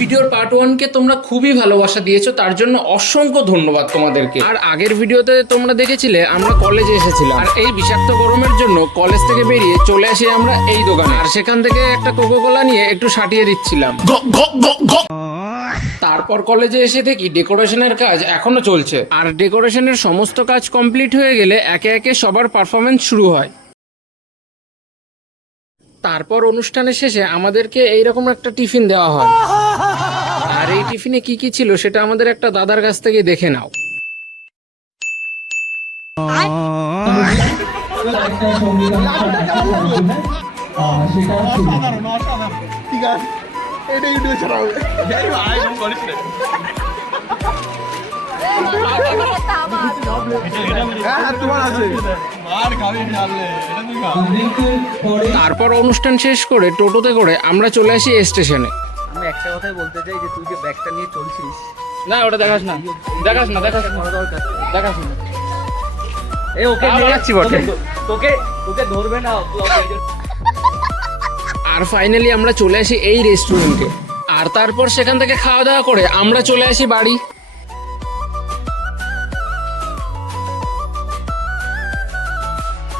ভিডিওর পার্ট 1 কে তোমরা খুবই ভালোবাসা দিয়েছো, তার জন্য অসংখ্য ধন্যবাদ তোমাদেরকে। আর আগের ভিডিওতে তোমরা দেখেছিলে আমরা কলেজে এসেছিলাম, আর এই বিষাক্ত গরমের জন্য কলেজ থেকে বেরিয়ে চলে আসি আমরা এই দোকানে, আর সেখান থেকে একটা কোকো কোলা নিয়ে একটু সাটিয়ে দিচ্ছিলাম। তারপর কলেজে এসে দেখি ডেকোরেশনের কাজ এখনো চলছে, আর ডেকোরেশনের সমস্ত কাজ কমপ্লিট হয়ে গেলে একে একে সবার পারফরমেন্স শুরু হয়। তারপর অনুষ্ঠানের শেষে আমাদেরকে এইরকম একটা টিফিন দেওয়া হয়, আর এই টিফিনে কি কি ছিল সেটা আমাদের একটা দাদার কাছ থেকে দেখে নাও। তারপর অনুষ্ঠান শেষ করে টোটোতে করে আমরা চলে আসি স্টেশনে। আমি একটা কথাই বলতে চাই যে তুই যে ব্যাগটা নিয়ে চলছিস, না ওটা দেখাস না, দেখাস না, দেখাস না, দেখাস না। এই ওকে যাচ্ছি বটে, তোকে তোকে ধরবে না। আর ফাইনালি আমরা চলে আসি এই রেস্টুরেন্টে, আর তারপর সেখান থেকে খাওয়া দাওয়া করে আমরা চলে আসি বাড়ি।